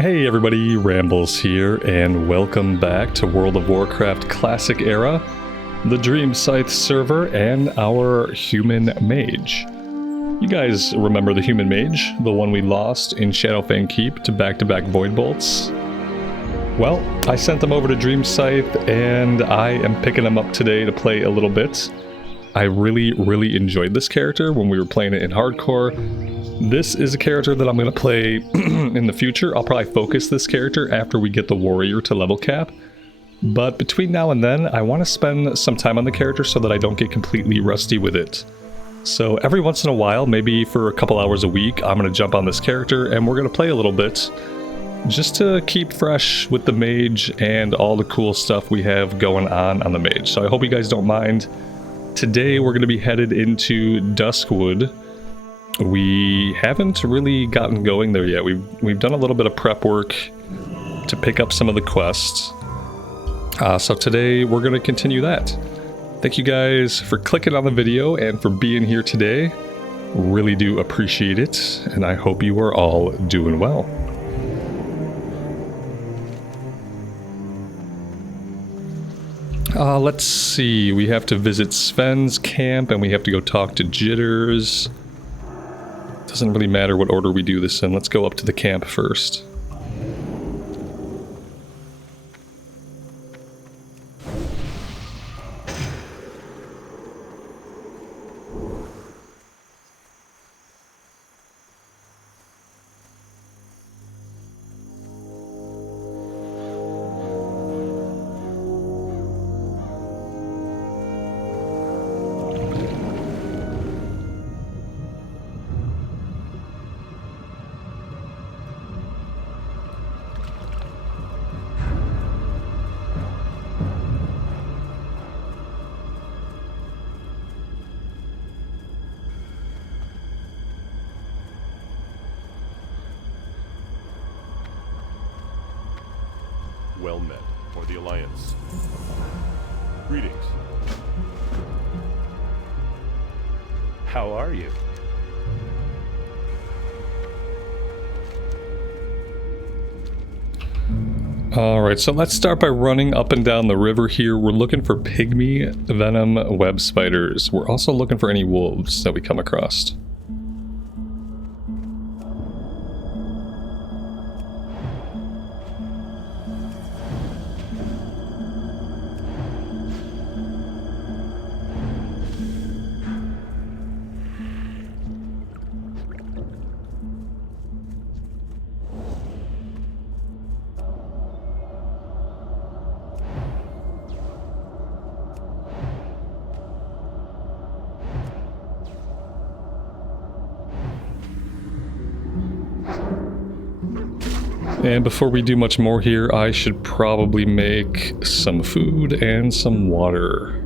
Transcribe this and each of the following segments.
Hey everybody, Rambles here, and welcome back to World of Warcraft Classic Era, the Dream Scythe server, and our human mage. You guys remember the human mage, the one we lost in Shadowfang Keep to back-to-back Void Bolts? Well, I sent them over to Dream Scythe, and I am picking them up today to play a little bit. I really enjoyed this character when we were playing it in hardcore. This is a character that I'm going to play in the future. I'll probably focus this character after we get the warrior to level cap. But between now and then, I want to spend some time on the character so that I don't get completely rusty with it. So every once in a while, maybe for a couple hours a week, I'm going to jump on this character and we're going to play a little bit. Just to keep fresh with the mage and all the cool stuff we have going on the mage. So I hope you guys don't mind. Today we're going to be headed into Duskwood. We haven't really gotten going there yet. We've done a little bit of prep work to pick up some of the quests. So today we're going to continue that. Thank you guys for clicking on the video and for being here today. Really do appreciate it, and I hope you are all doing well. Let's see. We have to visit Sven's camp and we have to go talk to Jitters. Doesn't really matter what order we do this in. Let's go up to the camp first. Well met, for the Alliance. Greetings. How are you? Alright, so let's start by running up and down the river here. We're looking for pygmy venom web spiders. We're also looking for any wolves that we come across. And before we do much more here, I should probably make some food and some water.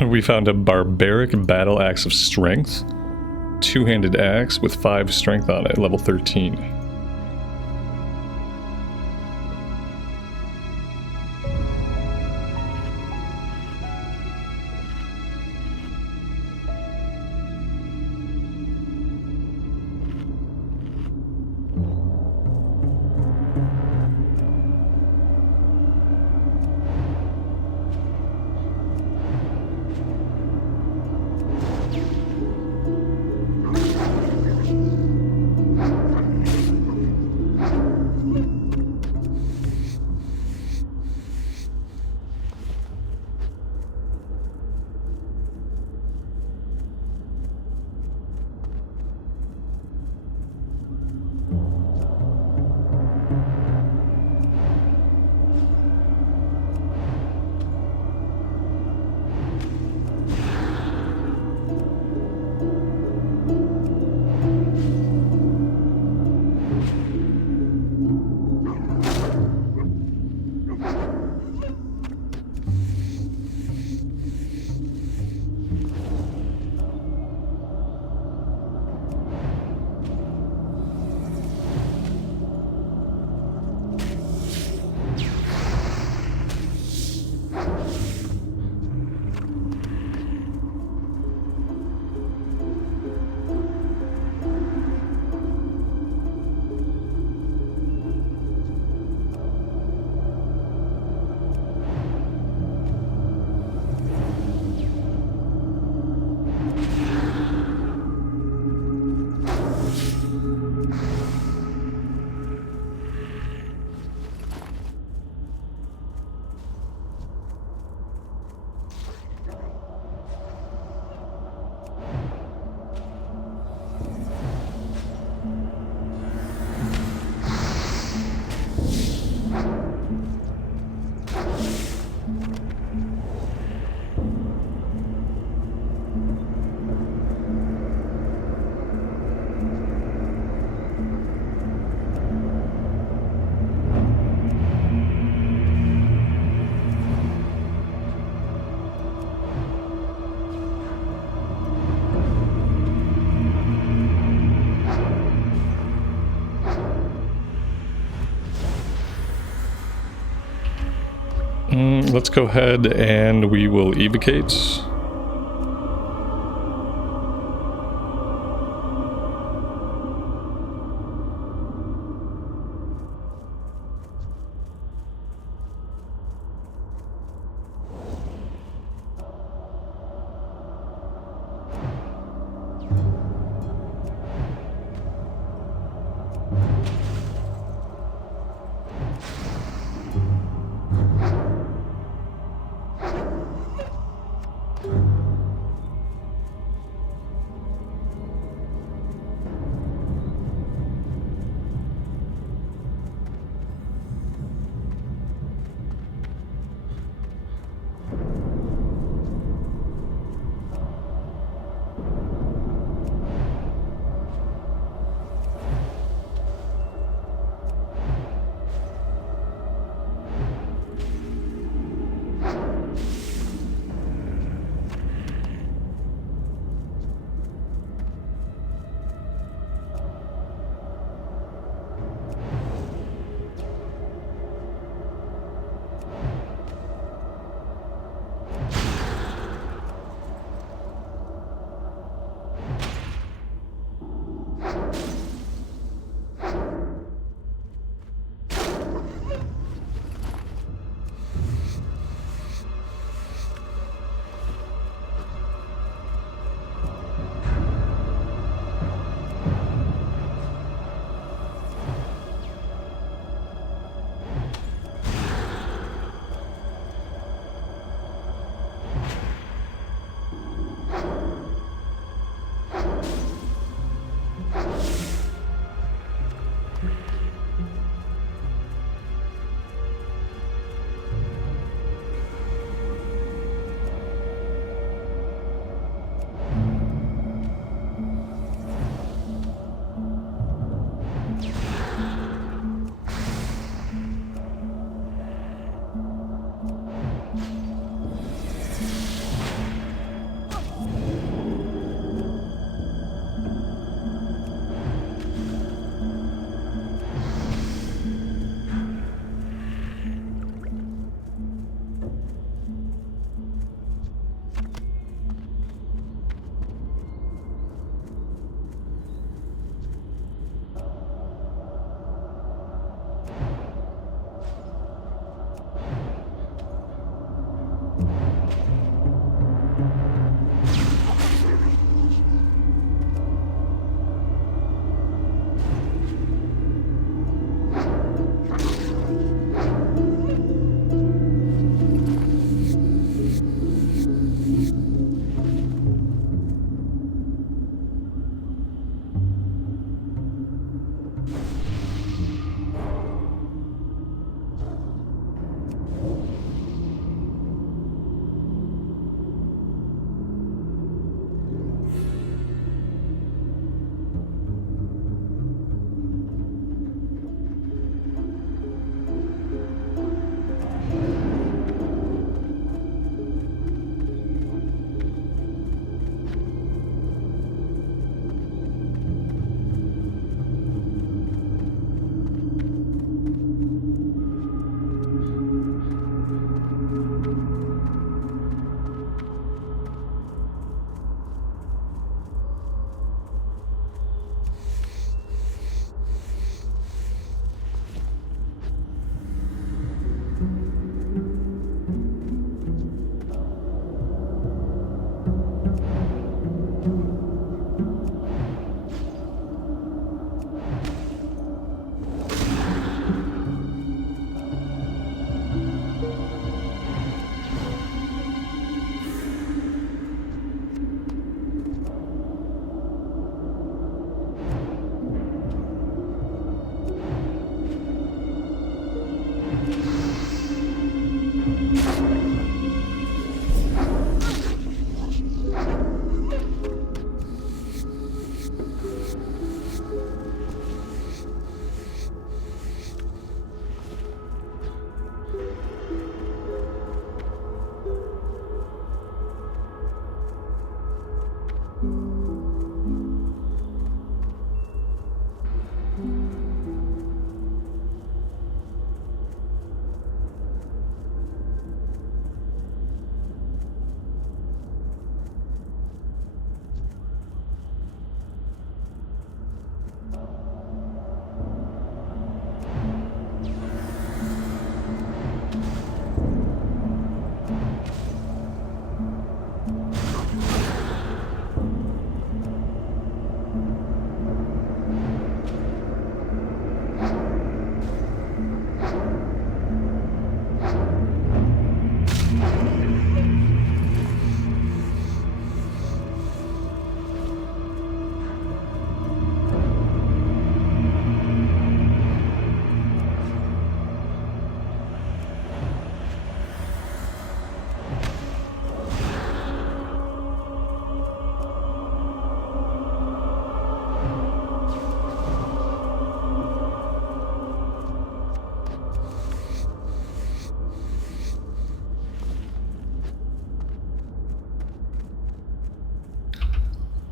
We found a barbaric battle axe of strength, two-handed axe with 5 strength on it, level 13. let's go ahead and we will evocate.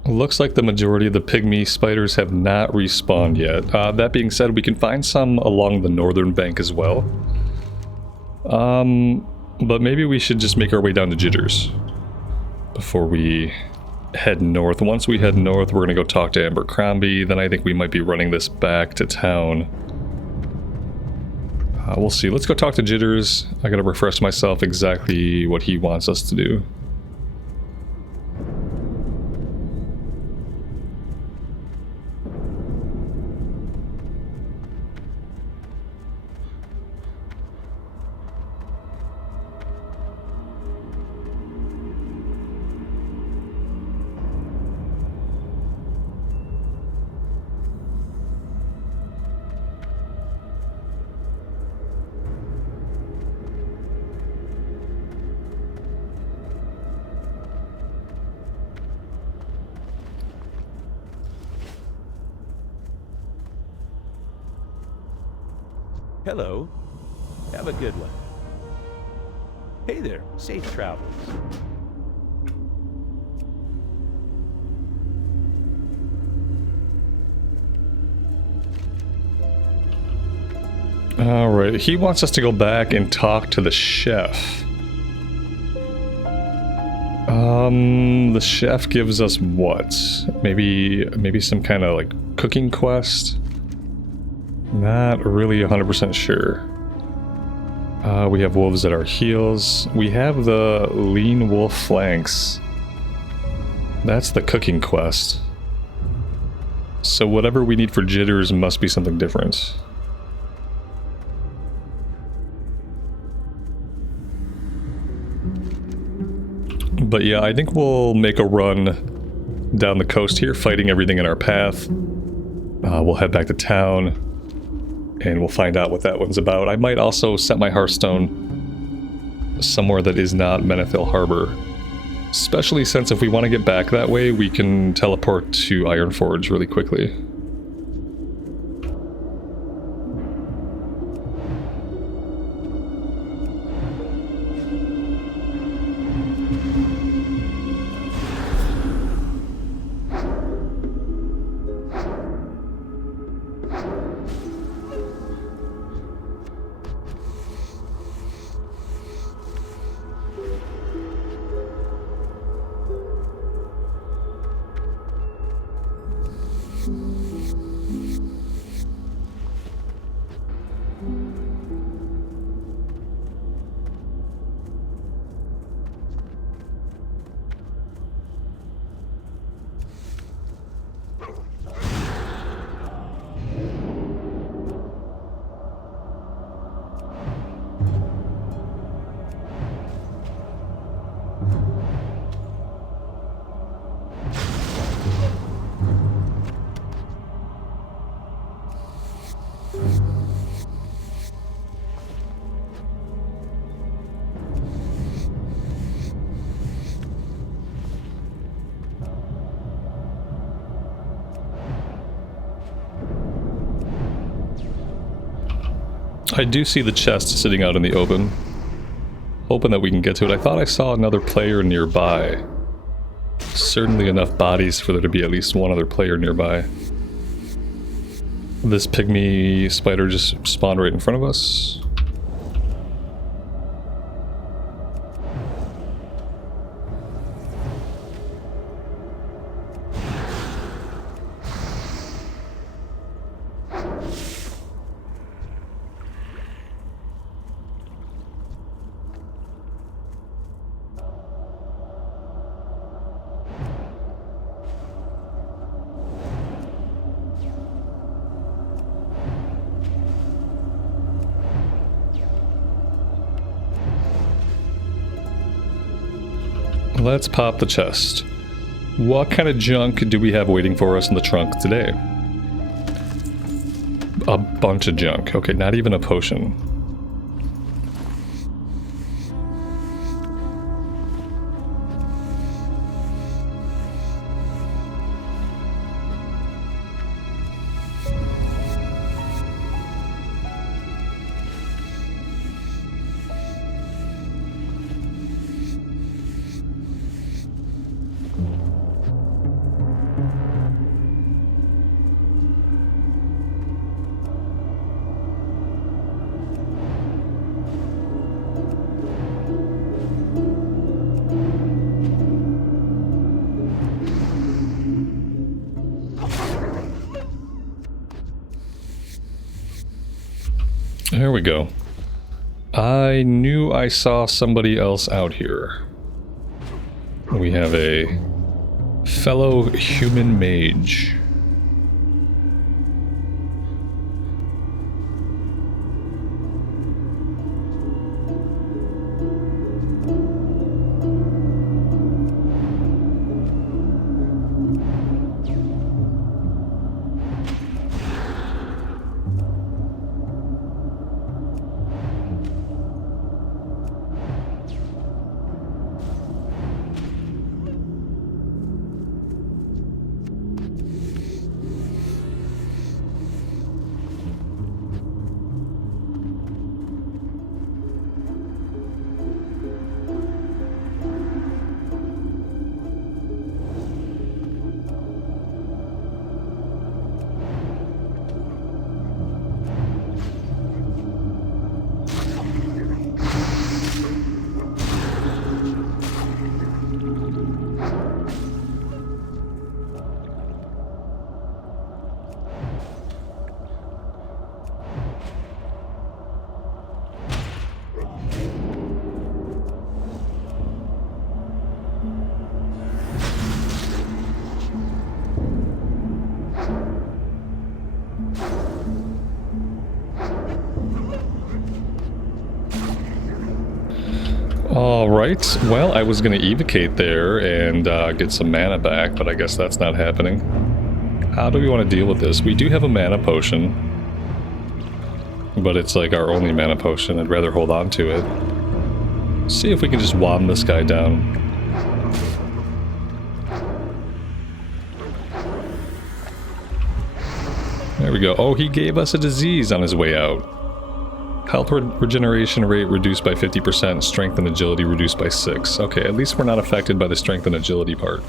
Looks like the majority of the pygmy spiders have not respawned yet. That being said, we can find some along the northern bank as well. But maybe we should just make our way down to Jitters before we head north. Once we head north, we're going to go talk to Abercrombie. Then I think we might be running this back to town. We'll see. Let's go talk to Jitters. I got to refresh myself exactly what he wants us to do. Hello. Have a good one. Hey there. Safe travels. Alright, he wants us to go back and talk to the chef. The chef gives us what? Maybe some kind of like cooking quest? Not really 100% sure. We have wolves at our heels. We have the lean wolf flanks. That's the cooking quest. So whatever we need for Jitters must be something different. But yeah, I think we'll make a run down the coast here, fighting everything in our path. We'll head back to town, and we'll find out what that one's about. I might also set my Hearthstone somewhere that is not Menethil Harbor. Especially since if we want to get back that way, we can teleport to Ironforge really quickly. I do see the chest sitting out in the open. Hoping that we can get to it. I thought I saw another player nearby. Certainly enough bodies for there to be at least one other player nearby. This pygmy spider just spawned right in front of us. Let's pop the chest. What kind of junk do we have waiting for us in the trunk today? A bunch of junk. Okay, not even a potion. There we go. I knew I saw somebody else out here. We have a fellow human mage. Alright, well, I was going to evocate there and get some mana back, but I guess that's not happening. How do we want to deal with this? We do have a mana potion, but it's like our only mana potion. I'd rather hold on to it. See if we can just wand this guy down. There we go. Oh, he gave us a disease on his way out. Health regeneration rate reduced by 50%, strength and agility reduced by 6. Okay, at least we're not affected by the strength and agility part.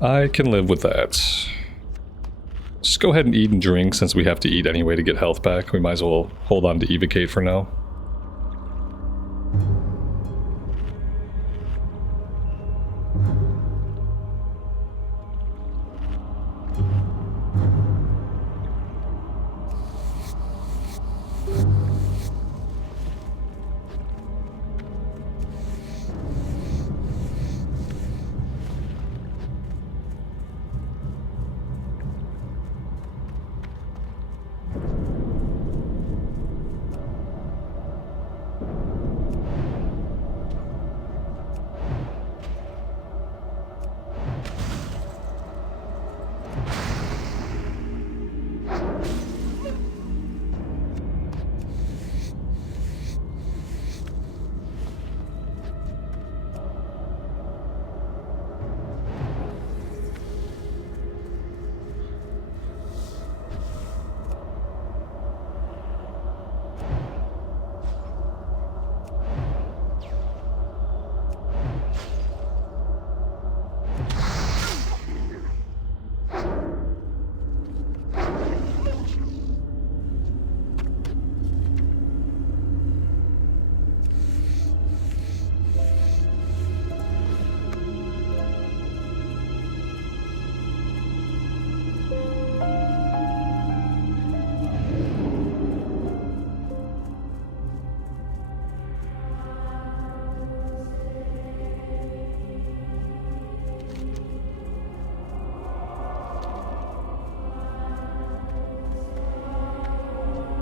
I can live with that. Just go ahead and eat and drink since we have to eat anyway to get health back. We might as well hold on to evocate for now.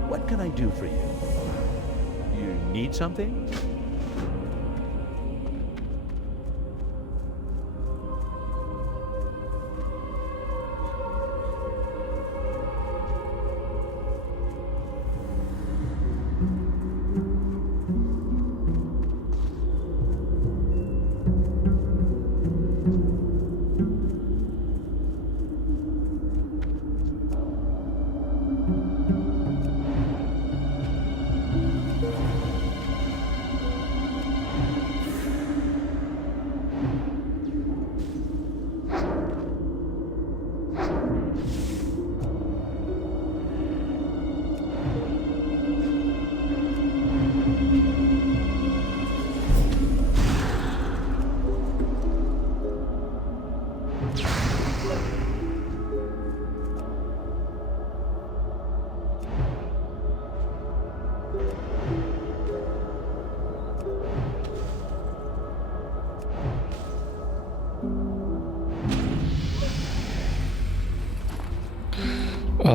What can I do for you? You need something?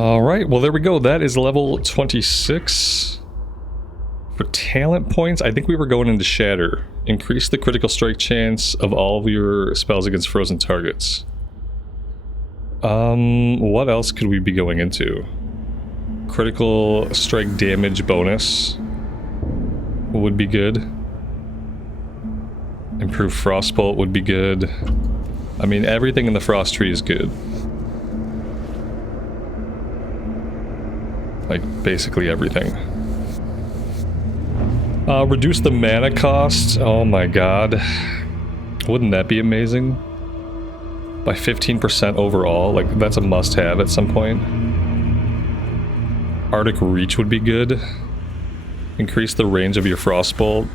Alright, well there we go. That is level 26. For talent points, I think we were going into Shatter. Increase the critical strike chance of all of your spells against frozen targets. What else could we be going into? Critical strike damage bonus would be good. Improved Frostbolt would be good. I mean, everything in the Frost Tree is good. Like, basically everything. Reduce the mana cost. Oh my god. Wouldn't that be amazing? By 15% overall. Like, that's a must-have at some point. Arctic Reach would be good. Increase the range of your Frostbolt.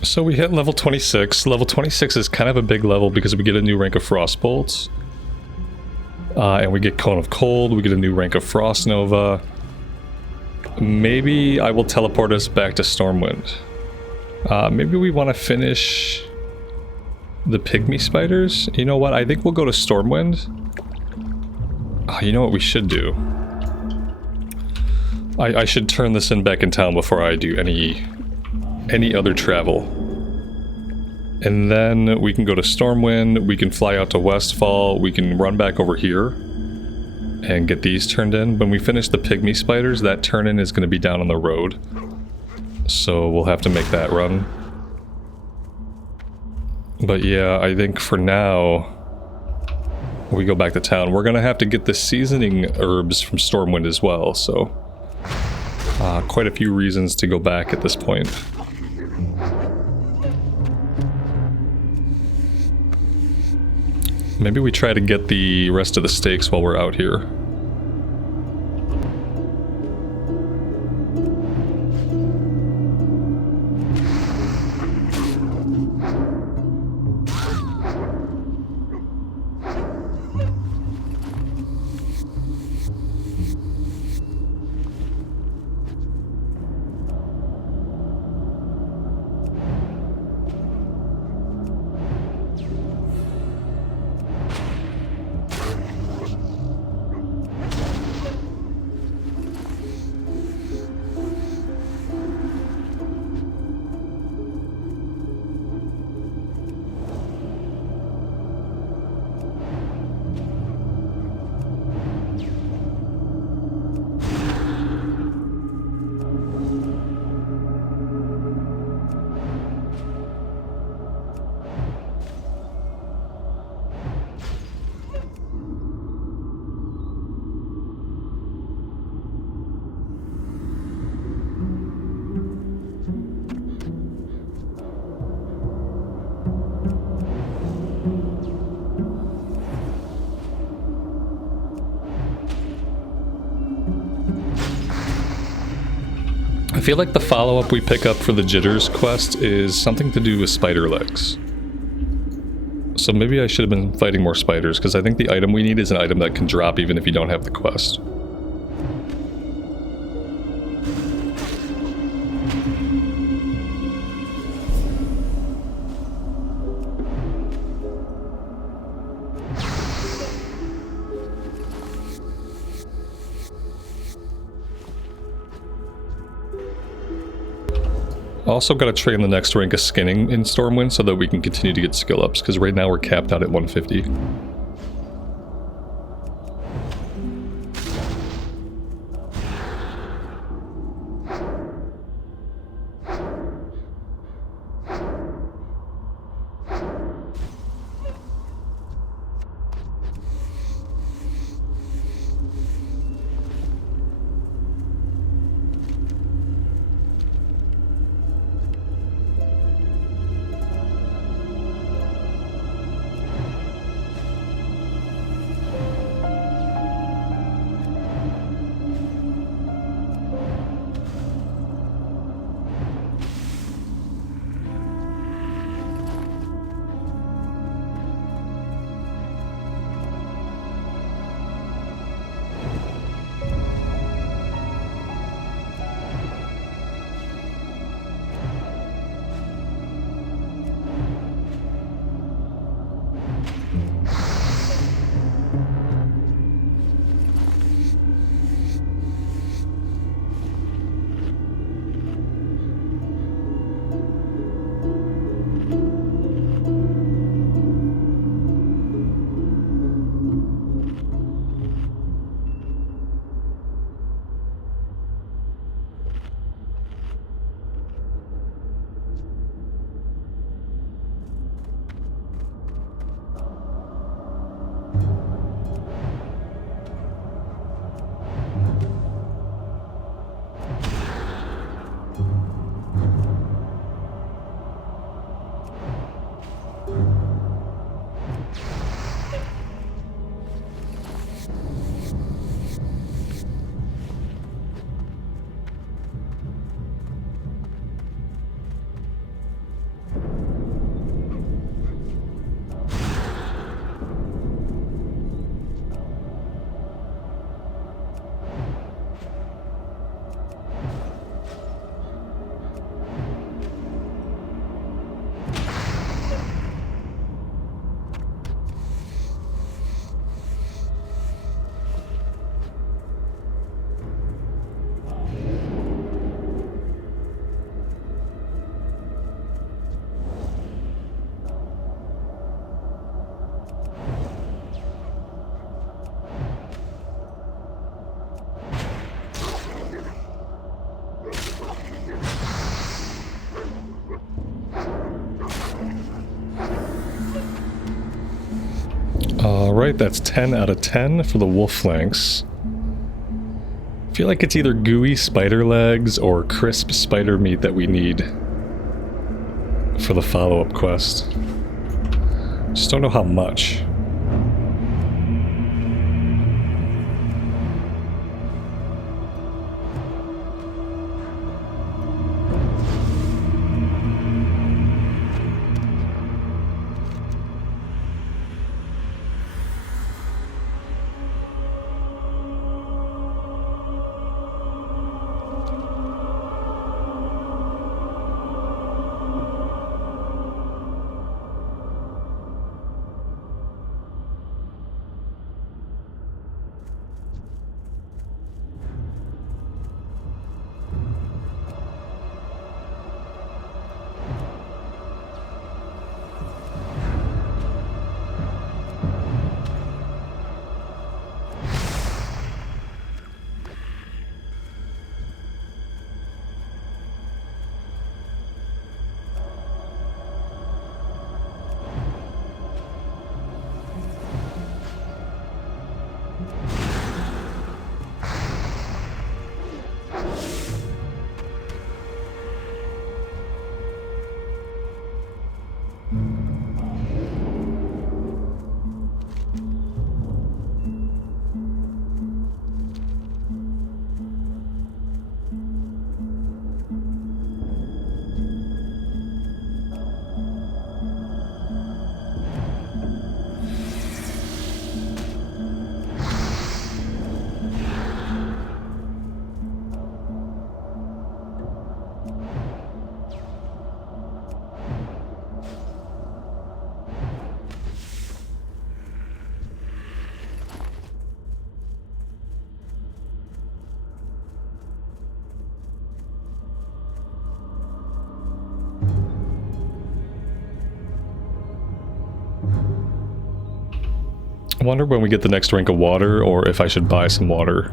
So we hit level 26. Level 26 is kind of a big level because we get a new rank of Frostbolts. And we get Cone of Cold, we get a new rank of Frost Nova. Maybe I will teleport us back to Stormwind. Maybe we want to finish the Pygmy Spiders? You know what, I think we'll go to Stormwind. You know what we should do? I should turn this in back in town before I do any other travel. And then we can go to Stormwind, we can fly out to Westfall, we can run back over here and get these turned in. When we finish the Pygmy Spiders, that turn-in is going to be down on the road. So we'll have to make that run. But yeah, I think for now, we go back to town. We're going to have to get the seasoning herbs from Stormwind as well, so quite a few reasons to go back at this point. Maybe we try to get the rest of the stakes while we're out here. feel like the follow-up we pick up for the Jitters quest is something to do with spider legs. So maybe I should have been fighting more spiders, because I think the item we need is an item that can drop even if you don't have the quest. Also got to train the next rank of skinning in Stormwind so that we can continue to get skill ups, because right now we're capped out at 150. Alright, that's 10 out of 10 for the wolf flanks. I feel like it's either gooey spider legs or crisp spider meat that we need for the follow-up quest. Just don't know how much. I wonder when we get the next drink of water, or if I should buy some water.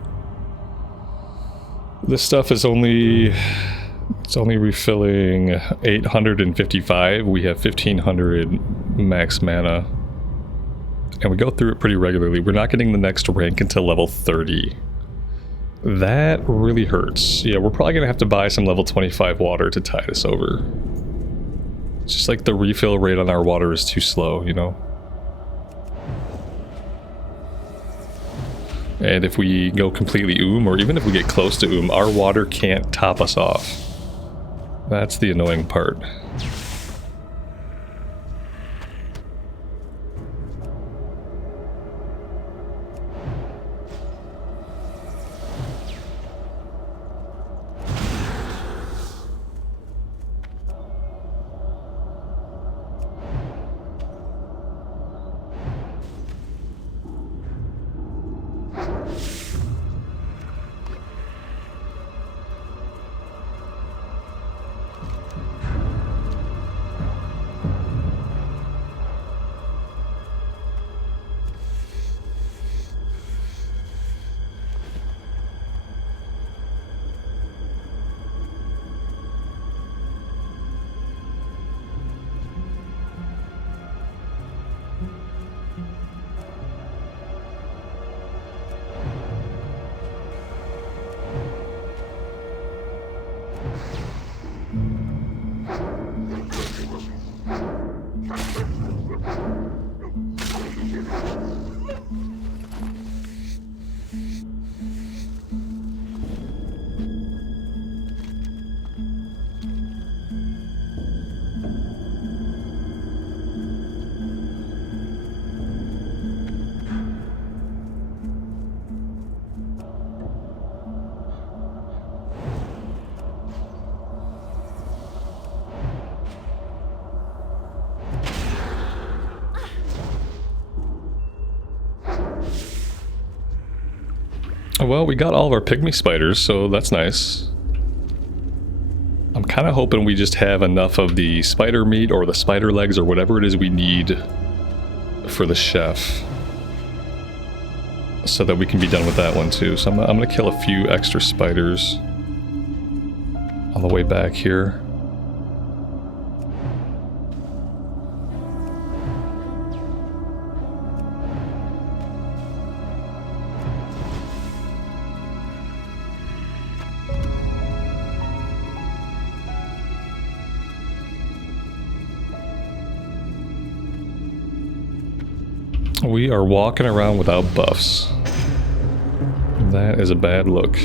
This stuff is only... It's only refilling 855. We have 1500 max mana. And we go through it pretty regularly. We're not getting the next rank until level 30. That really hurts. Yeah, we're probably going to have to buy some level 25 water to tide us over. It's just like the refill rate on our water is too slow, you know? And if we go completely or even if we get close to our water can't top us off. That's the annoying part. Well, we got all of our pygmy spiders, so that's nice. I'm kind of hoping we just have enough of the spider meat or the spider legs or whatever it is we need for the chef, so that we can be done with that one too. So I'm gonna kill a few extra spiders on the way back here. We are walking around without buffs. That is a bad look.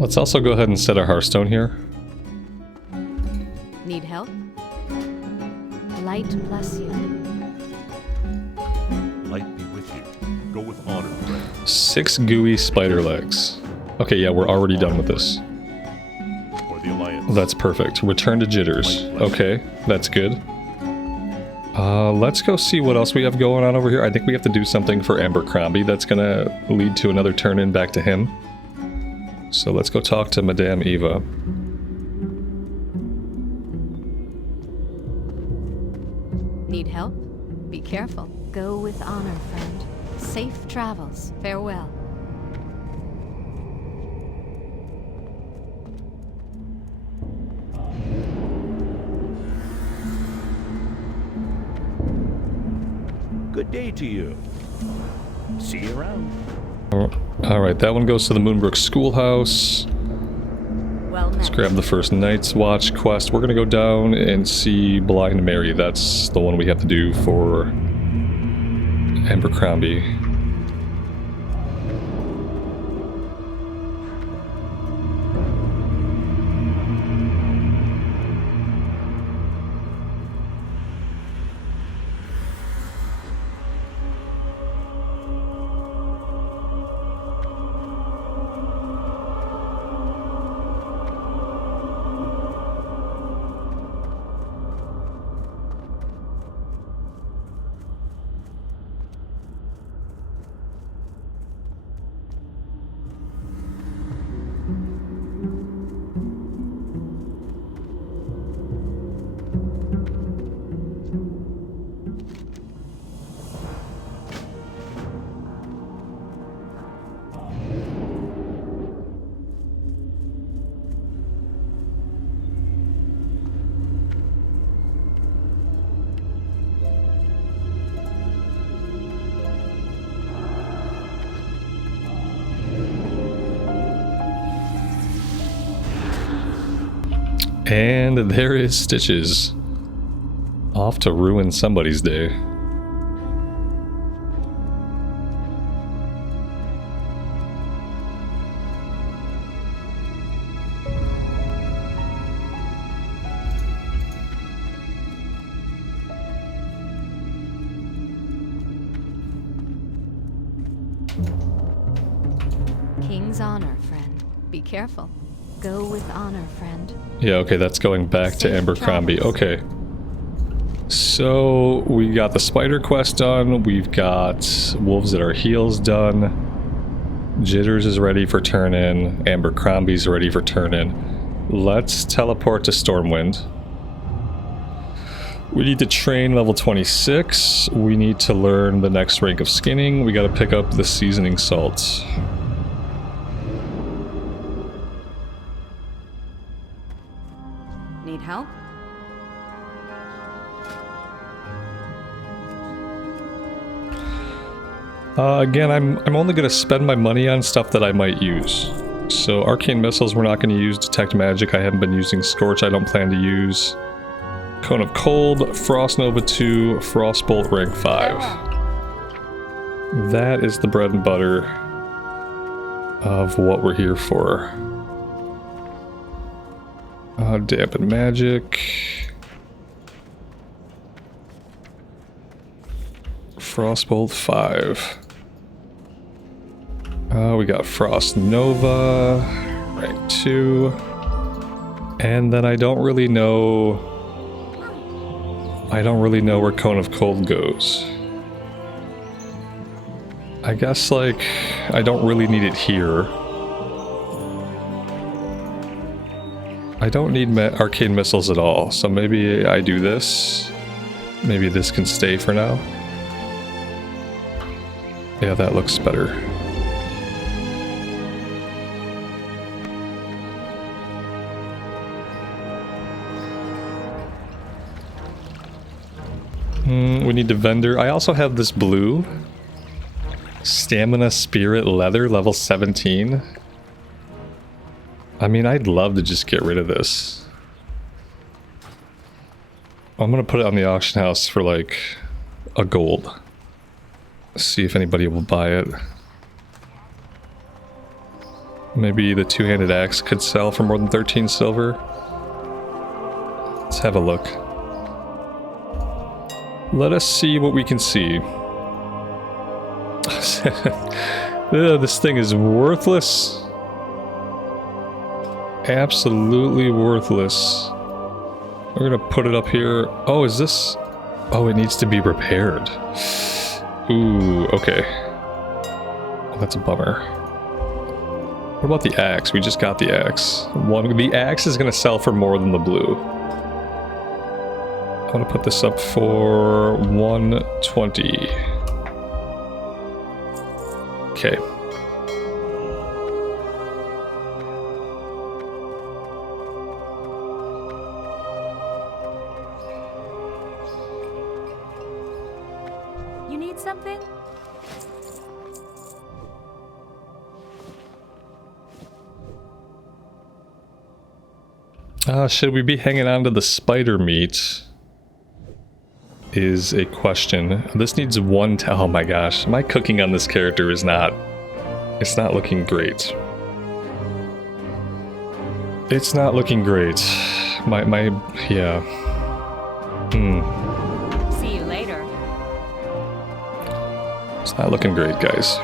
Let's also go ahead and set our Hearthstone here. Need help? Light bless you. Light be with you. Go with honor, friend. 6 gooey spider legs. Okay, yeah, we're already done with this. For the Alliance. That's perfect. Return to jitters. Okay, that's good. Let's go see what else we have going on over here. I think we have to do something for Abercrombie that's gonna lead to another turn-in back to him. So let's go talk to Madame Eva. Need help? Be careful. Go with honor, friend. Safe travels. Farewell. Good day to you. See you around. Alright, that one goes to the Moonbrook Schoolhouse. Well met. Let's grab the first Night's Watch quest. We're gonna go down and see Blind Mary. That's the one we have to do for Abercrombie. And there is Stitches. Off to ruin somebody's day. King's honor, friend. Be careful. Go with honor, friend. Yeah, okay, that's going back to Abercrombie. Okay. So, we got the spider quest done. We've got Wolves at Our Heels done. Jitters is ready for turn-in. Abercrombie's ready for turn-in. Let's teleport to Stormwind. We need to train level 26. We need to learn the next rank of skinning. We gotta pick up the seasoning salts. Need help? Again, I'm only gonna spend my money on stuff that I might use. So arcane missiles we're not gonna use. Detect magic I haven't been using. Scorch I don't plan to use. Cone of Cold, Frost Nova 2, Frostbolt rank 5. That is the bread and butter of what we're here for. Dampen magic. Frostbolt 5. We got Frost Nova, rank 2. And then I don't really know where Cone of Cold goes. I guess, like, I don't really need it here. I don't need arcane missiles at all, so maybe I do this. Maybe this can stay for now. Yeah, that looks better. We need to vendor. I also have this blue. Stamina Spirit Leather, level 17. I mean, I'd love to just get rid of this. I'm gonna put it on the auction house for like a gold. See if anybody will buy it. Maybe the two-handed axe could sell for more than 13 silver. Let's have a look. Let us see what we can see. This thing is worthless. Absolutely worthless. We're gonna put it up here. Oh, is this... Oh, it needs to be repaired. Ooh, okay. Oh, that's a bummer. What about the axe? We just got the axe. The axe is gonna sell for more than the blue. I'm gonna put this up for 120. Okay. You need something? Should we be hanging on to the spider meat? Is a question. This needs oh my gosh, my cooking on this character is not... It's not looking great. It's not looking great. Yeah. See you later. It's not looking great, guys.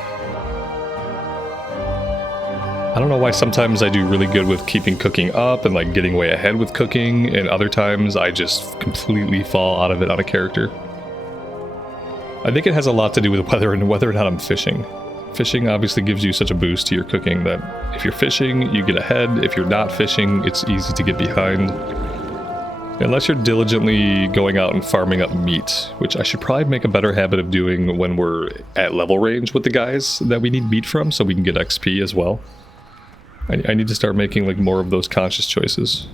I don't know why sometimes I do really good with keeping cooking up and like getting way ahead with cooking, and other times I just completely fall out of it on a character. I think it has a lot to do with whether or not I'm fishing. Fishing obviously gives you such a boost to your cooking that if you're fishing, you get ahead. If you're not fishing, it's easy to get behind. Unless you're diligently going out and farming up meat, which I should probably make a better habit of doing when we're at level range with the guys that we need meat from, so we can get XP as well. I need to start making like more of those conscious choices.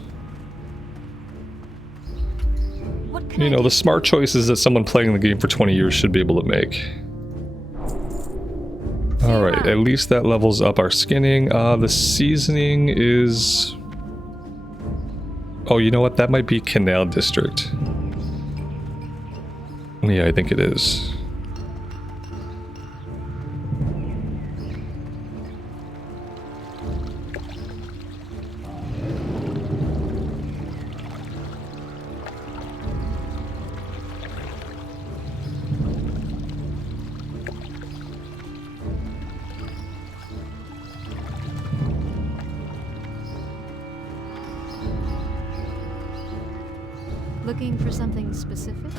You know, the smart choices that someone playing the game for 20 years should be able to make. Alright, at least that levels up our skinning. The seasoning is... Oh, you know what? That might be Canal District. Yeah, I think it is. Looking for something specific?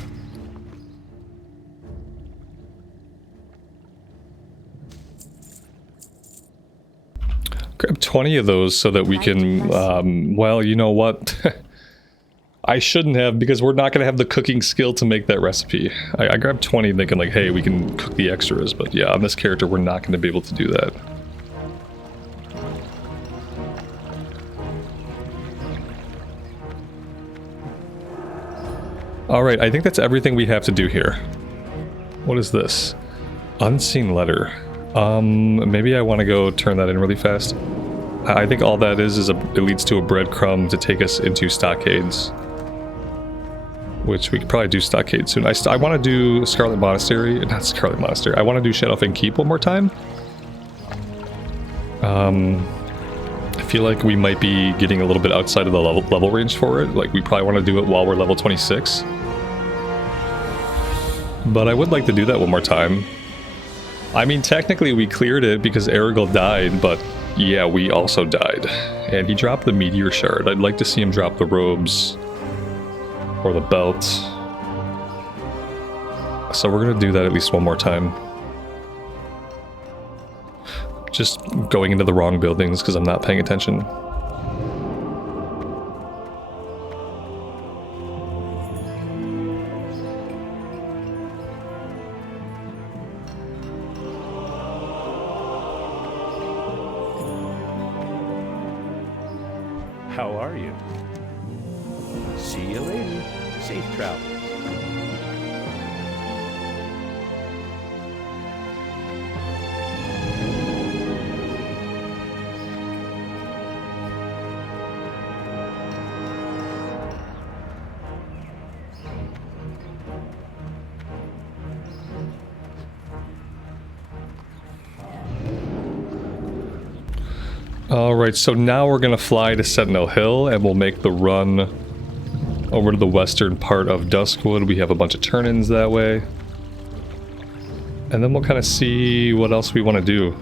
Grab 20 of those so that we can, well, you know what? I shouldn't have, because we're not going to have the cooking skill to make that recipe. I grabbed 20 thinking like, hey, we can cook the extras, but yeah, on this character, we're not going to be able to do that. Alright, I think that's everything we have to do here. What is this? Unseen letter. Maybe I want to go turn that in really fast. I think all that is it leads to a breadcrumb to take us into stockades. Which we could probably do stockade soon. I want to do Scarlet Monastery, not Scarlet Monastery. I want to do Shadowfang Keep one more time. I feel like we might be getting a little bit outside of the level range for it. Like, we probably want to do it while we're level 26. But I would like to do that one more time. I mean, technically we cleared it because Aragorn died, but yeah, we also died. And he dropped the meteor shard. I'd like to see him drop the robes. Or the belt. So we're gonna do that at least one more time. Just going into the wrong buildings because I'm not paying attention. How are you? See you later. Safe travels. Alright, so now we're gonna fly to Sentinel Hill and we'll make the run over to the western part of Duskwood. We have a bunch of turn-ins that way. And then we'll kind of see what else we want to do.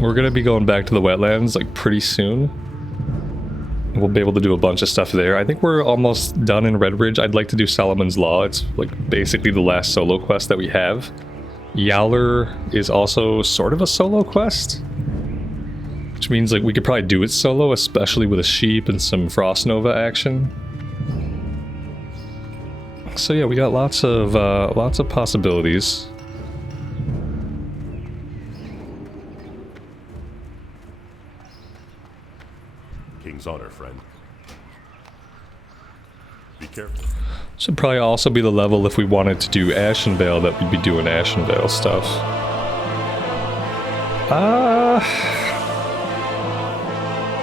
We're gonna be going back to the wetlands like pretty soon. We'll be able to do a bunch of stuff there. I think we're almost done in Redridge. I'd like to do Solomon's Law. It's like basically the last solo quest that we have. Yowler is also sort of a solo quest, which means like we could probably do it solo, especially with a sheep and some Frost Nova action. So yeah, we got lots of possibilities. King's honor, friend. Be careful. Should probably also be the level if we wanted to do Ashenvale that we'd be doing Ashenvale stuff.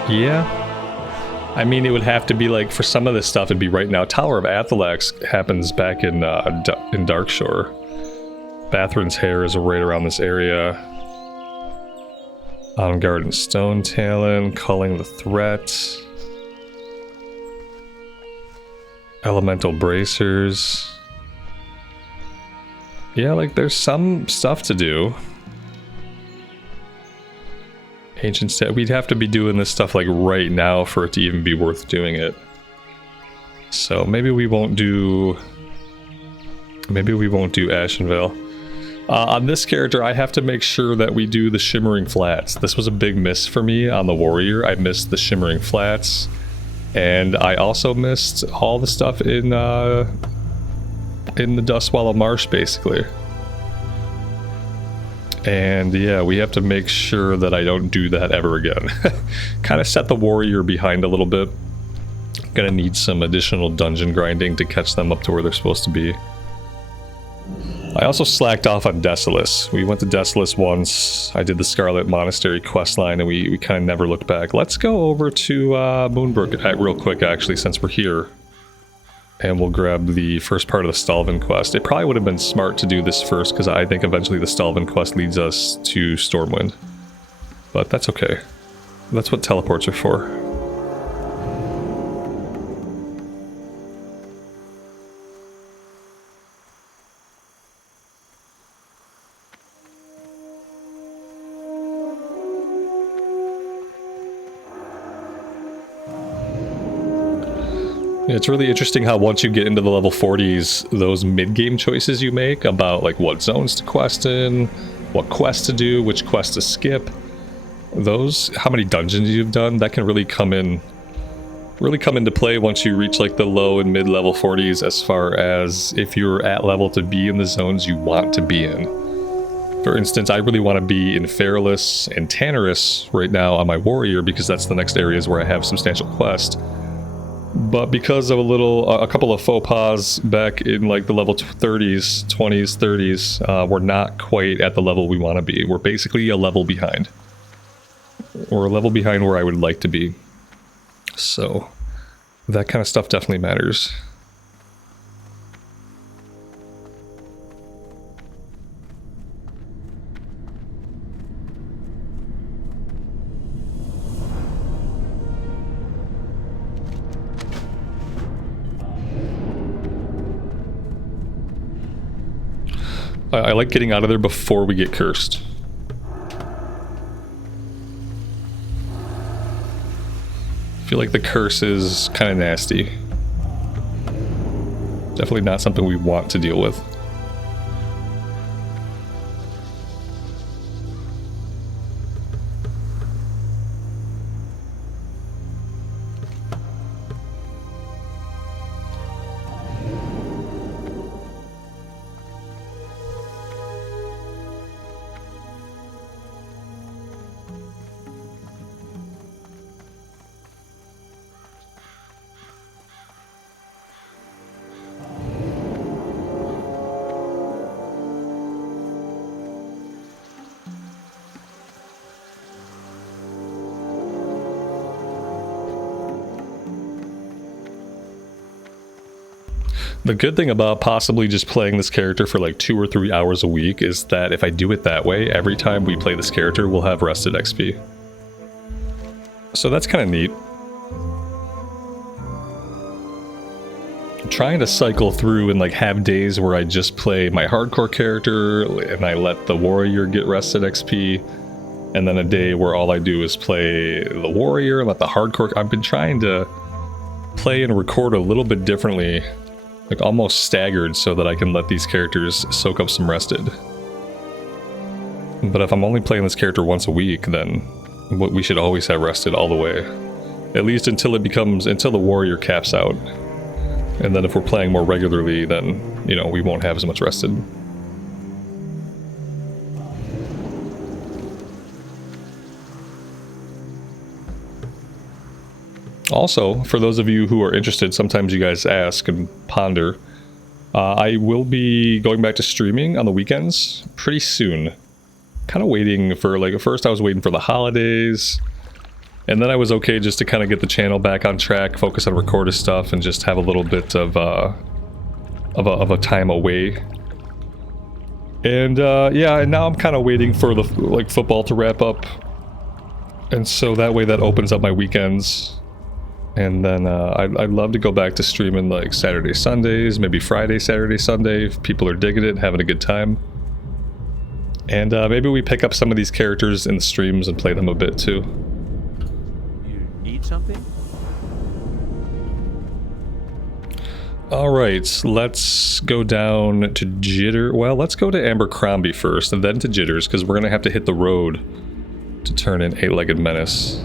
Yeah. I mean, it would have to be like, for some of this stuff, it'd be right now. Tower of Athalax happens back in Darkshore. Bathrin's Hair is right around this area. Garden Stone Talon, Culling the Threat. Elemental Bracers. Yeah, like there's some stuff to do. Ancient Stat. We'd have to be doing this stuff like right now for it to even be worth doing it. So maybe we won't do Ashenvale. On this character, I have to make sure that we do the Shimmering Flats. This was a big miss for me on the Warrior. I missed the Shimmering Flats. And I also missed all the stuff in the Duskwallow Marsh, basically. And yeah, we have to make sure that I don't do that ever again. Kind of set the Warrior behind a little bit. Gonna need some additional dungeon grinding to catch them up to where they're supposed to be. I also slacked off on Desolus. We went to Desolus once. I did the Scarlet Monastery questline, and we kind of never looked back. Let's go over to Moonbrook real quick, actually, since we're here. And we'll grab the first part of the Stalvin quest. It probably would have been smart to do this first, because I think eventually the Stalvin quest leads us to Stormwind. But that's okay. That's what teleports are for. It's really interesting how once you get into the level 40s, those mid-game choices you make about like what zones to quest in, what quests to do, which quests to skip, those, how many dungeons you've done, that can really come into play once you reach like the low and mid-level 40s, as far as if you're at level to be in the zones you want to be in. For instance, I really want to be in Fairless and Tannerus right now on my Warrior, because that's the next areas where I have substantial quest. But because of a couple of faux pas back in like the level 30s, 20s, 30s, we're not quite at the level we want to be. We're basically a level behind. We're a level behind where I would like to be. So that kind of stuff definitely matters. I like getting out of there before we get cursed. I feel like the curse is kind of nasty. Definitely not something we want to deal with. The good thing about possibly just playing this character for like 2 or 3 hours a week is that if I do it that way, every time we play this character, we'll have rested XP. So that's kind of neat. I'm trying to cycle through and like have days where I just play my hardcore character and I let the warrior get rested XP. and then a day where all I do is play the warrior, let the hardcore. I've been trying to play and record a little bit differently, like almost staggered, so that I can let these characters soak up some rested. But if I'm only playing this character once a week, then we should always have rested all the way. At least until the warrior caps out. And then if we're playing more regularly, then, you know, we won't have as much rested. Also, for those of you who are interested, sometimes you guys ask and ponder, I will be going back to streaming on the weekends pretty soon. Kind of waiting for, like, at first I was waiting for the holidays, and then I was okay just to kind of get the channel back on track, focus on recorded stuff, and just have a little bit of a time away. And yeah, and now I'm kind of waiting for the football to wrap up, and so that way that opens up my weekends. And then I'd love to go back to streaming like Saturday, Sundays, maybe Friday, Saturday, Sunday, if people are digging it, having a good time. And maybe we pick up some of these characters in the streams and play them a bit too. You need something? Alright, let's go down to Jitter. Well, let's go to Abercrombie first, and then to Jitters, because we're going to have to hit the road to turn in Eight-Legged Menace.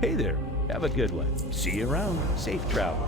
Hey there. Have a good one. See you around. Safe travels.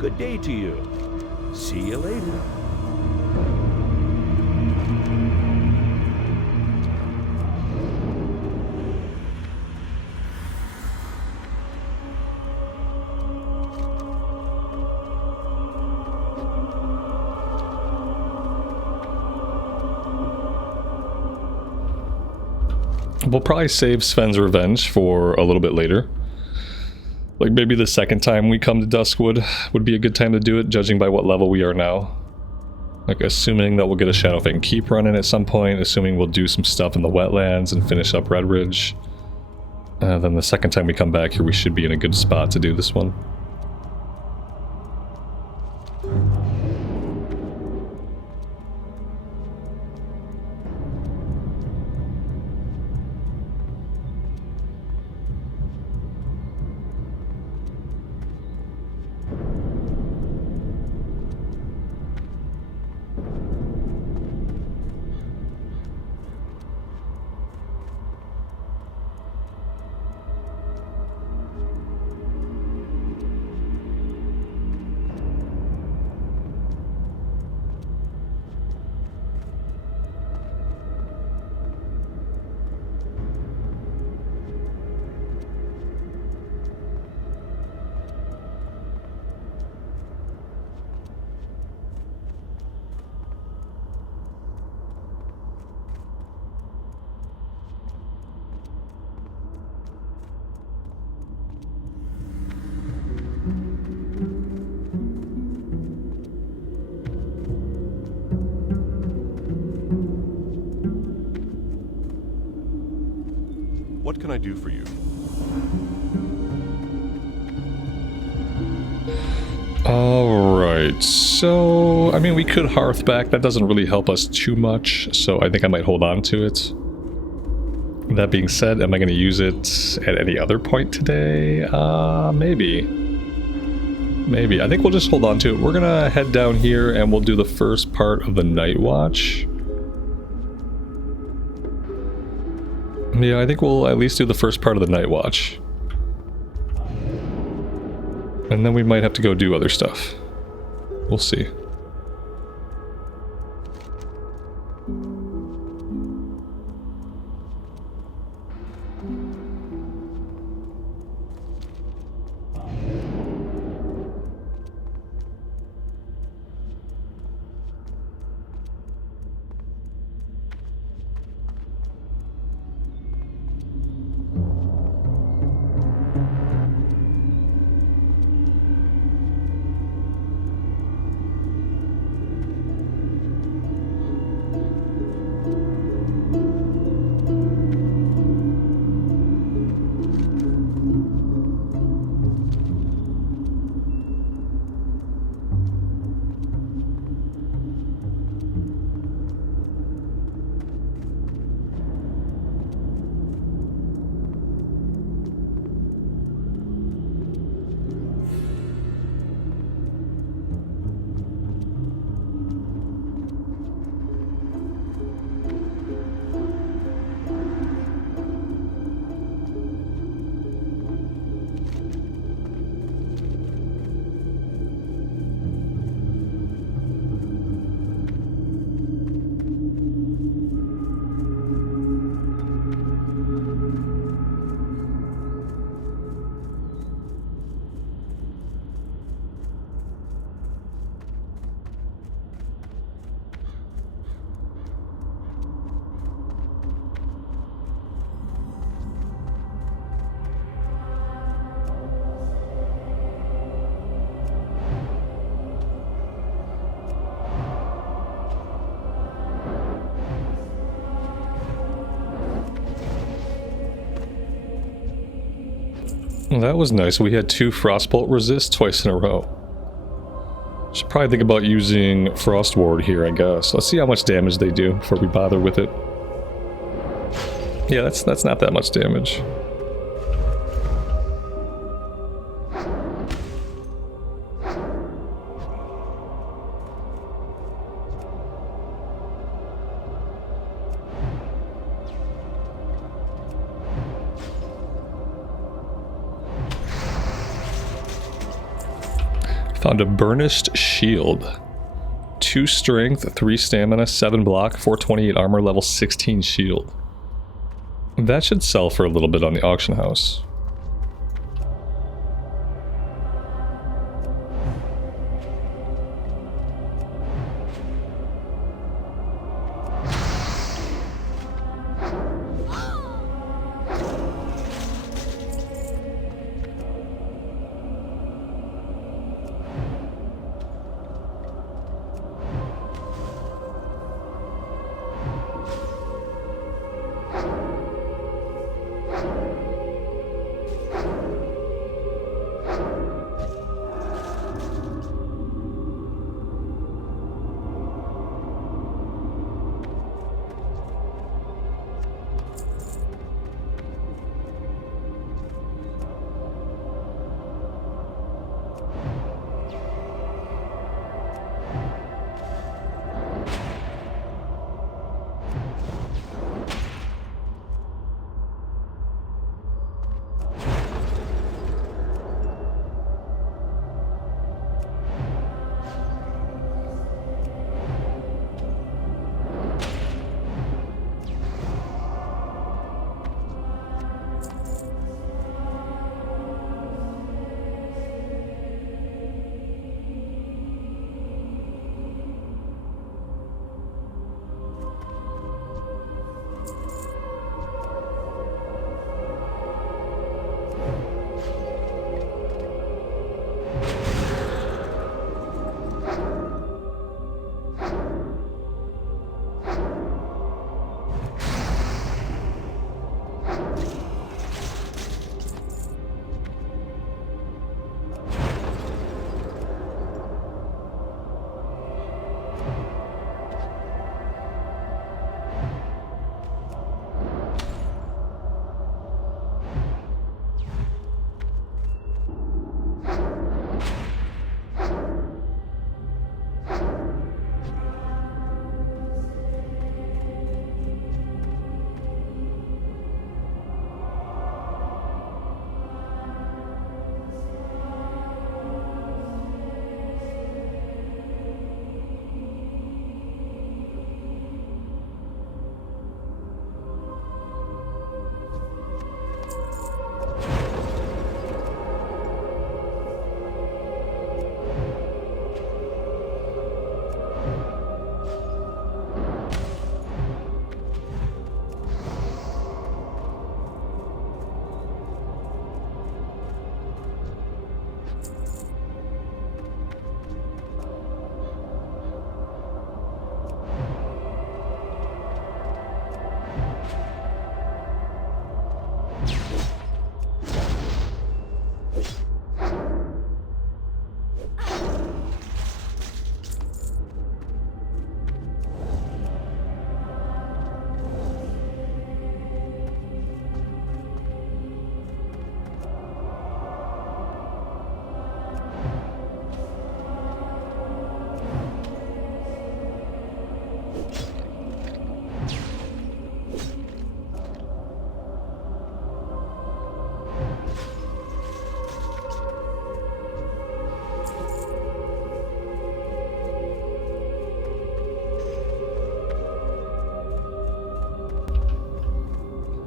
Good day to you. See you later. We'll probably save Sven's revenge for a little bit later. Like maybe the second time we come to Duskwood would be a good time to do it, judging by what level we are now. Like assuming that we'll get a Shadowfang Keep running at some point, assuming we'll do some stuff in the wetlands and finish up Red Ridge. Then the second time we come back here, we should be in a good spot to do this one. What can I do for you? Alright, so, I mean, we could hearth back. That doesn't really help us too much, so I think I might hold on to it. That being said, am I going to use it at any other point today? Maybe. Maybe. I think we'll just hold on to it. We're going to head down here and we'll do the first part of the night watch. Yeah, I think we'll at least do the first part of the night watch. And then we might have to go do other stuff. We'll see. Well, that was nice. We had 2 Frostbolt resist twice in a row. Should probably think about using Frost Ward here, I guess. Let's see how much damage they do before we bother with it. Yeah, that's not that much damage. Found a burnished shield. 2 strength, 3 stamina, 7 block, 428 armor, level 16 shield. That should sell for a little bit on the auction house.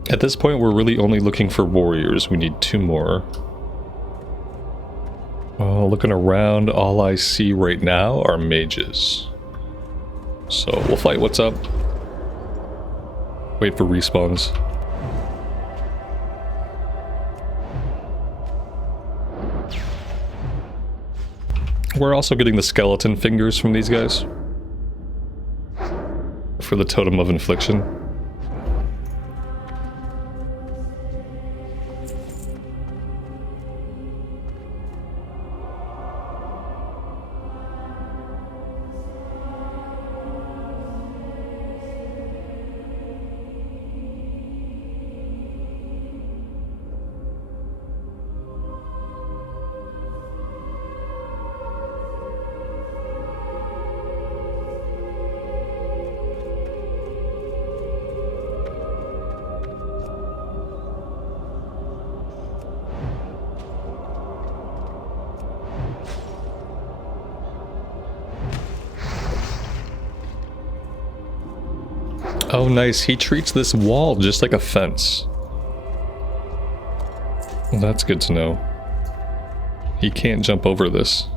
At this point, we're really only looking for warriors. We need 2 more. Looking around, all I see right now are mages. So we'll fight what's up. Wait for respawns. We're also getting the skeleton fingers from these guys. For the Totem of Infliction. Oh nice, he treats this wall just like a fence. Well, that's good to know. He can't jump over this.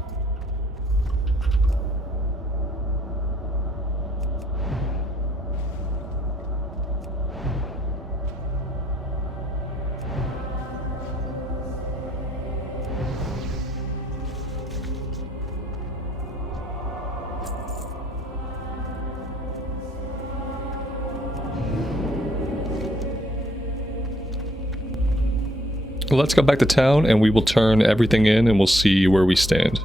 Let's go back to town and we will turn everything in and we'll see where we stand.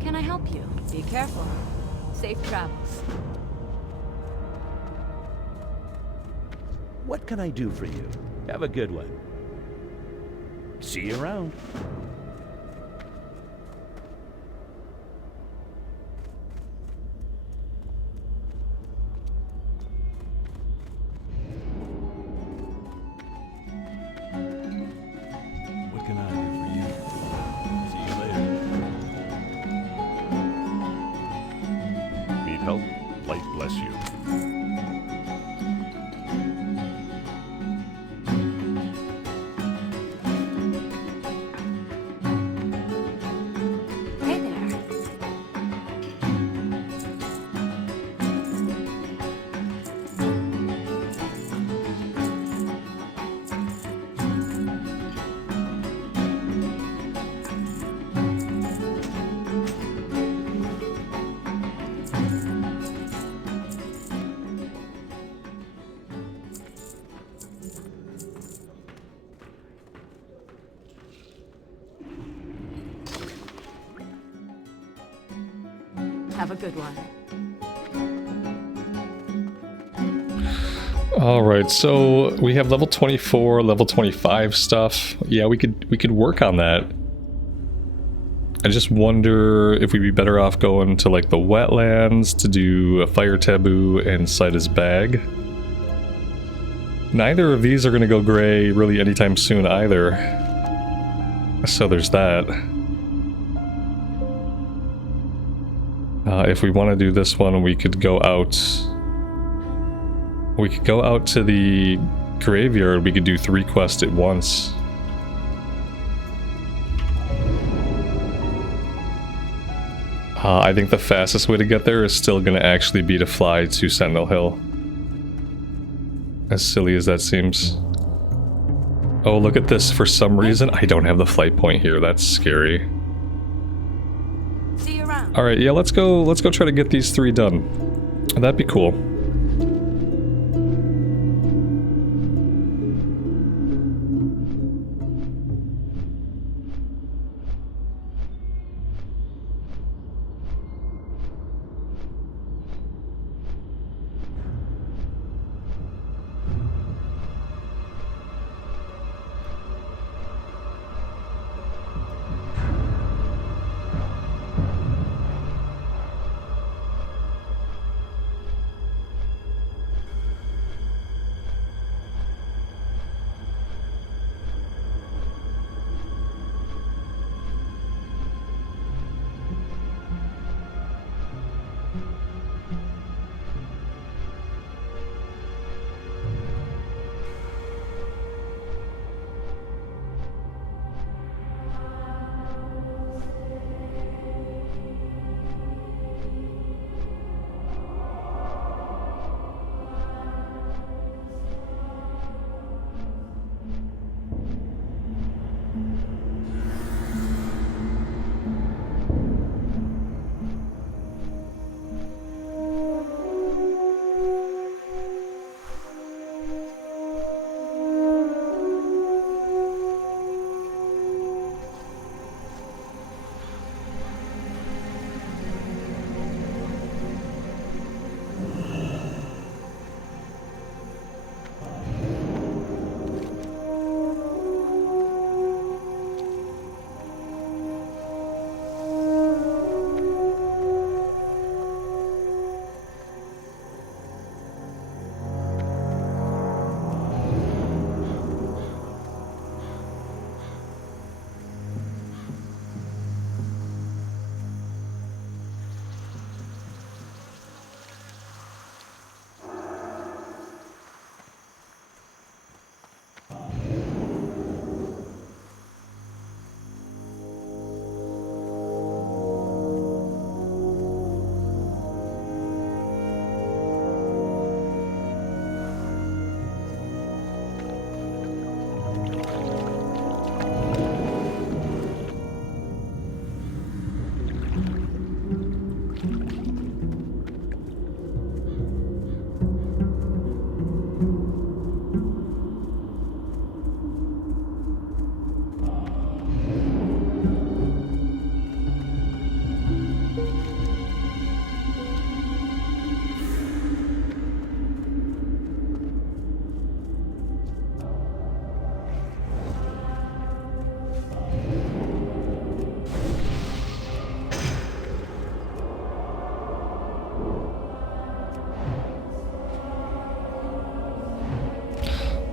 Can I help you? Be careful. Safe travels. What can I do for you? Have a good one. See you around. What can I do for you? See you later. Need help? Light bless you. Hey there. Have a good one. Alright, so we have level 24, level 25 stuff. Yeah, we could work on that. I just wonder if we'd be better off going to like the wetlands to do a fire taboo and sight his bag. Neither of these are going to go gray really anytime soon either. So there's that. If we want to do this one, we could go out. We could go out to the graveyard. We could do 3 quests at once. I think the fastest way to get there is still going to actually be to fly to Sentinel Hill. As silly as that seems. Oh, look at this. For some reason, I don't have the flight point here. That's scary. See you around. Alright, yeah, let's go try to get these 3 done. That'd be cool.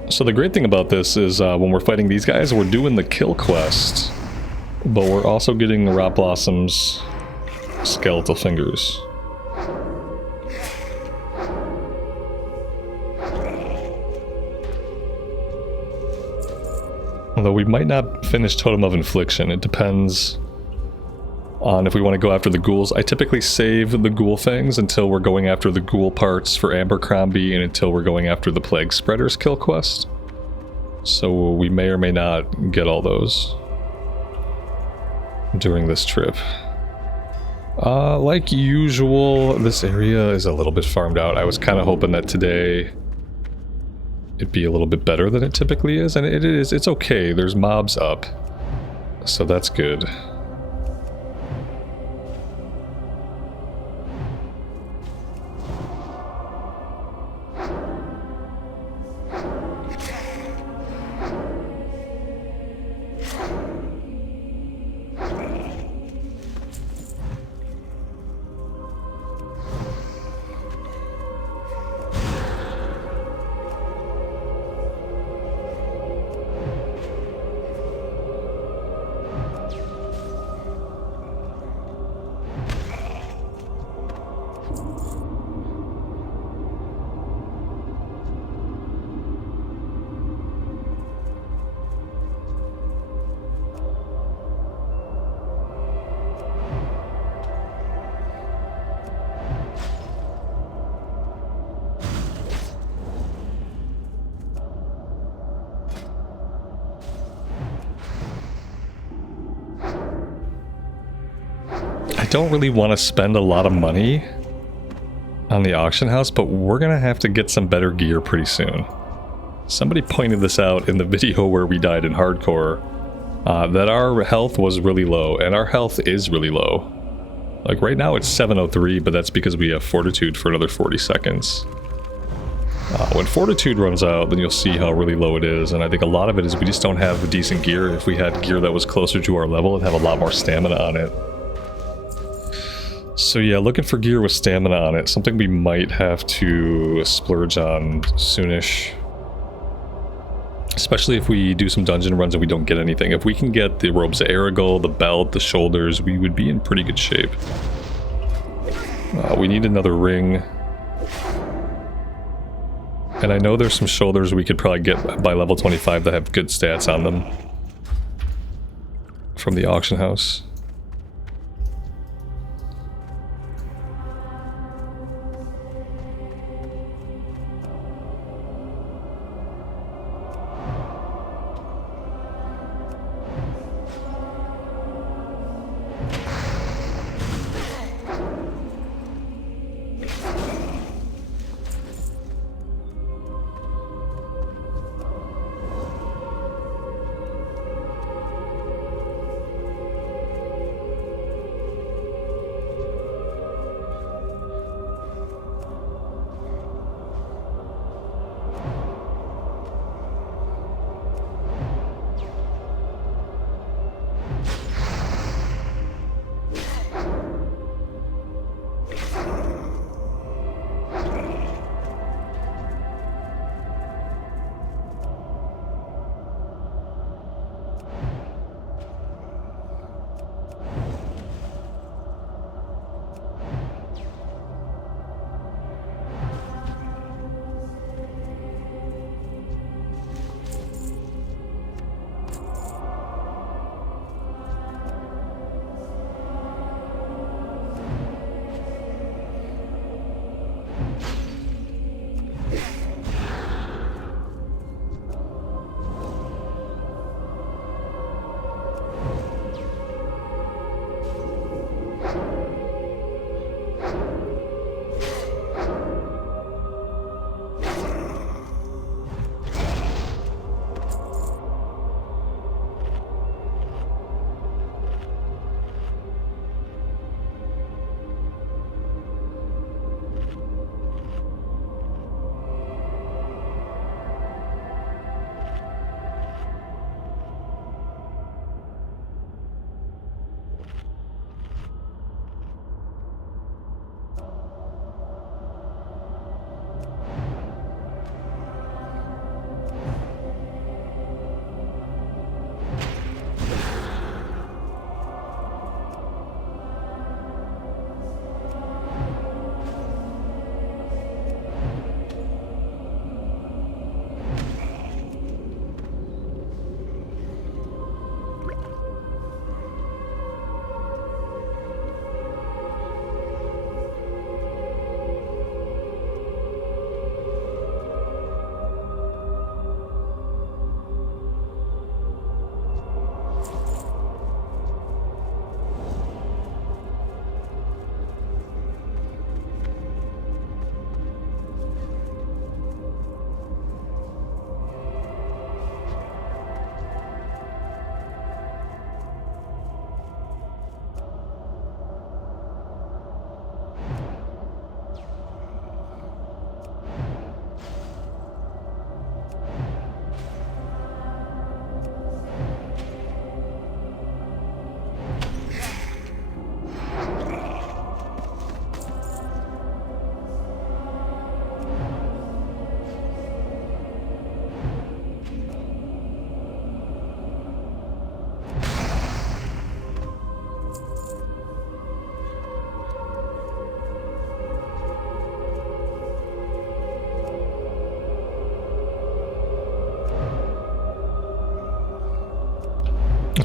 So the great thing about this is when we're fighting these guys, we're doing the kill quest, but we're also getting Rot Blossom's skeletal fingers. Although we might not finish Totem of Infliction, it depends on if we want to go after the ghouls. I typically save the ghoul fangs until we're going after the ghoul parts for Abercrombie and until we're going after the Plague Spreaders kill quest. So we may or may not get all those during this trip. Like usual, this area is a little bit farmed out. I was kind of hoping that today it'd be a little bit better than it typically is, and it is. It's okay. There's mobs up, so that's good. I don't really want to spend a lot of money on the auction house, but we're gonna have to get some better gear pretty soon. Somebody pointed this out in the video where we died in hardcore, that our health was really low, and our health is really low. Like right now it's 703, but that's because we have fortitude for another 40 seconds. When fortitude runs out, then you'll see how really low it is, and I think a lot of it is we just don't have decent gear. If we had gear that was closer to our level, it'd have a lot more stamina on it. So yeah, looking for gear with stamina on it, something we might have to splurge on soonish. Especially if we do some dungeon runs and we don't get anything. If we can get the robes of Aragol, the belt, the shoulders, we would be in pretty good shape. We need another ring. And I know there's some shoulders we could probably get by level 25 that have good stats on them from the auction house.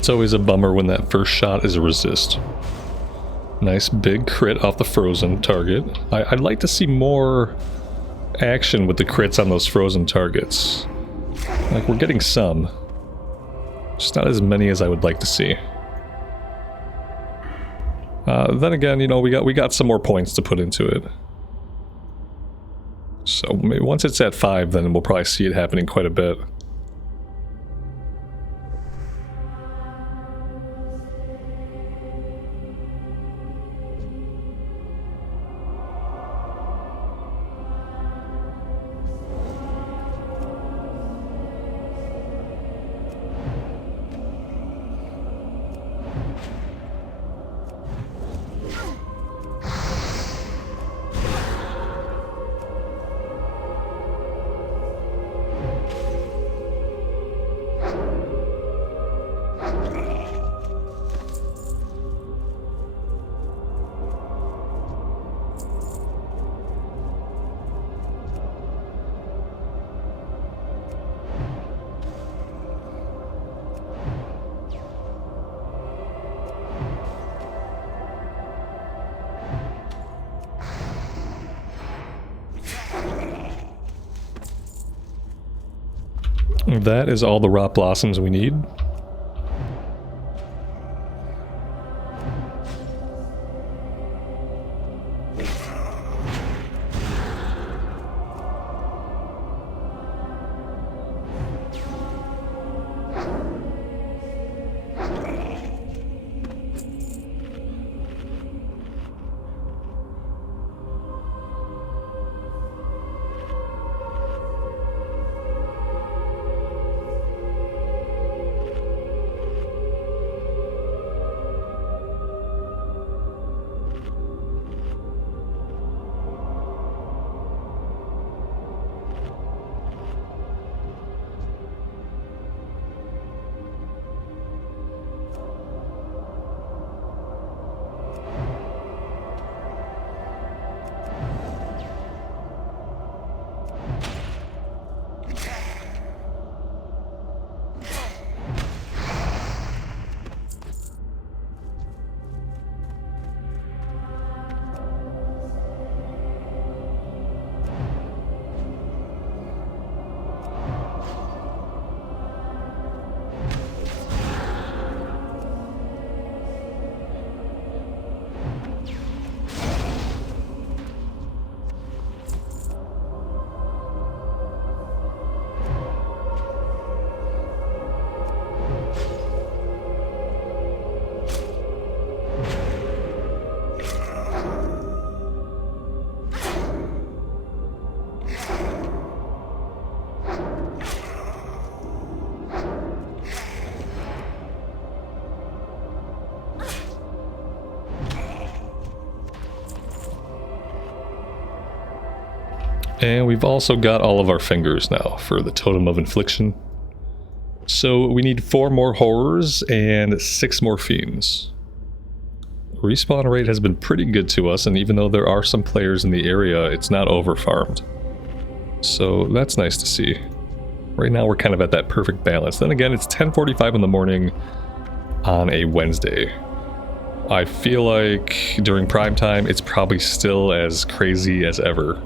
It's always a bummer when that first shot is a resist. Nice big crit off the frozen target. I'd like to see more action with the crits on those frozen targets. Like, we're getting some. Just not as many as I would like to see. Then again, you know, we got some more points to put into it. So maybe once it's at 5, then we'll probably see it happening quite a bit. That is all the rot blossoms we need. And we've also got all of our fingers now for the Totem of Infliction. So we need 4 more horrors and 6 more fiends. Respawn rate has been pretty good to us, and even though there are some players in the area, it's not over-farmed. So that's nice to see. Right now we're kind of at that perfect balance. Then again, it's 10:45 in the morning on a Wednesday. I feel like during prime time, it's probably still as crazy as ever.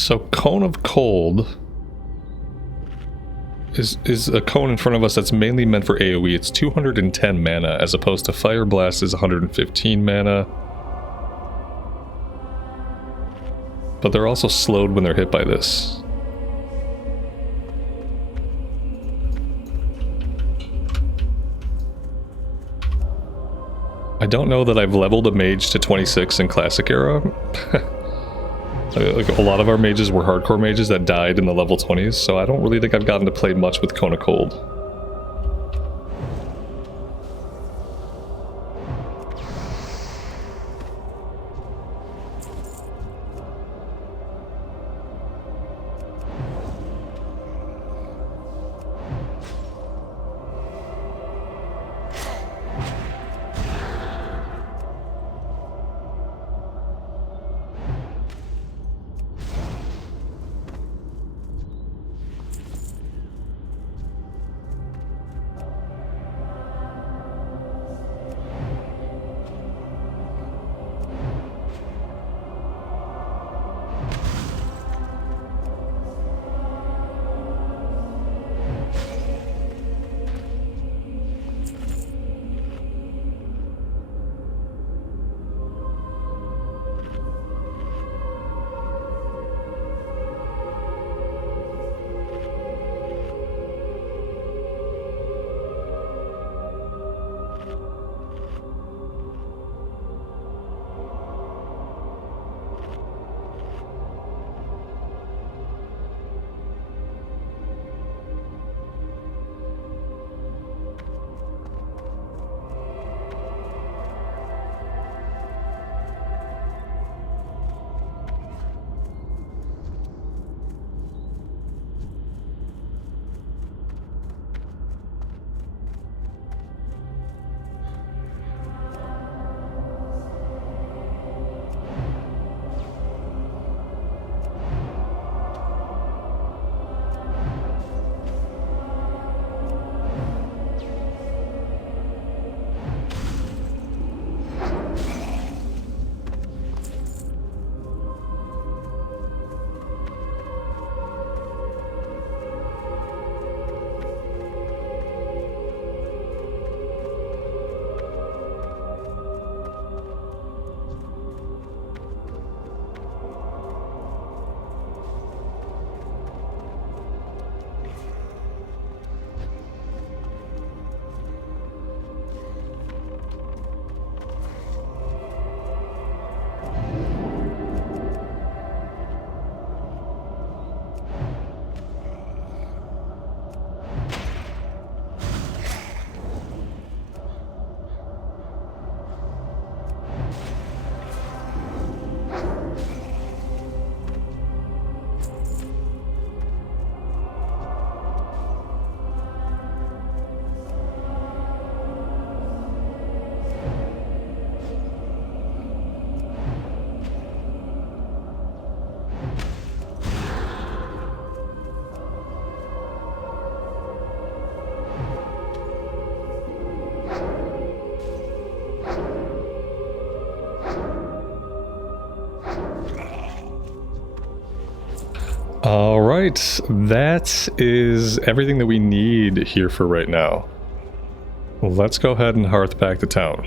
So Cone of Cold is a cone in front of us that's mainly meant for AoE. It's 210 mana as opposed to Fire Blast is 115 mana. But they're also slowed when they're hit by this. I don't know that I've leveled a mage to 26 in Classic Era. Like a lot of our mages were hardcore mages that died in the level 20s, so I don't really think I've gotten to play much with Cone of Cold. All right, that is everything that we need here for right now. Let's go ahead and hearth back to town.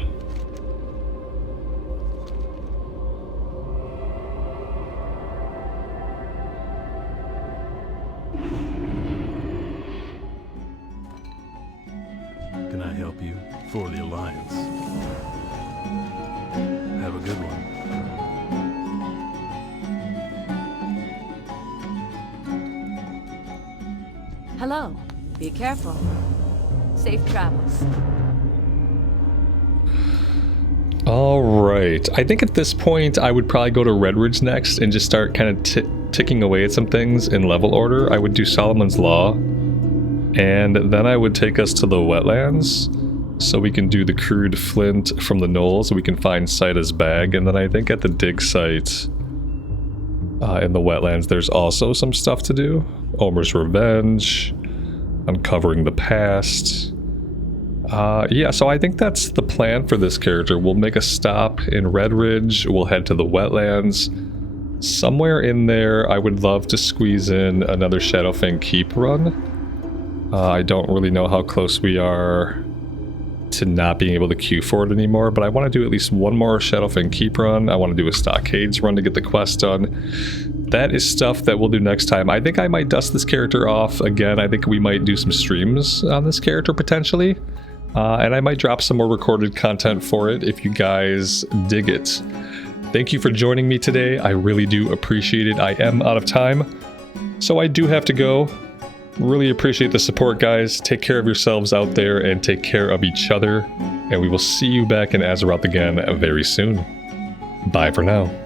Can I help you? For the Alliance. Have a good one. Hello. Be careful. Safe travels. Alright, I think at this point I would probably go to Redridge next and just start kind of ticking away at some things in level order. I would do Solomon's Law, and then I would take us to the wetlands so we can do the crude flint from the knolls, so we can find Saida's bag, and then I think at the dig site in the wetlands there's also some stuff to do. Omer's Revenge, uncovering the past. Yeah, so I think that's the plan for this character. We'll make a stop in Redridge, we'll head to the wetlands, Somewhere in there, I would love to squeeze in another Shadowfang Keep run. I don't really know how close we are to not being able to queue for it anymore, but I want to do at least one more Shadowfang Keep run. I want to do a Stockades run to get the quest done. That is stuff that we'll do next time. I think I might dust this character off again. I think we might do some streams on this character potentially. And I might drop some more recorded content for it if you guys dig it. Thank you for joining me today. I really do appreciate it. I am out of time, so I do have to go. Really appreciate the support, guys. Take care of yourselves out there and take care of each other. And we will see you back in Azeroth again very soon. Bye for now.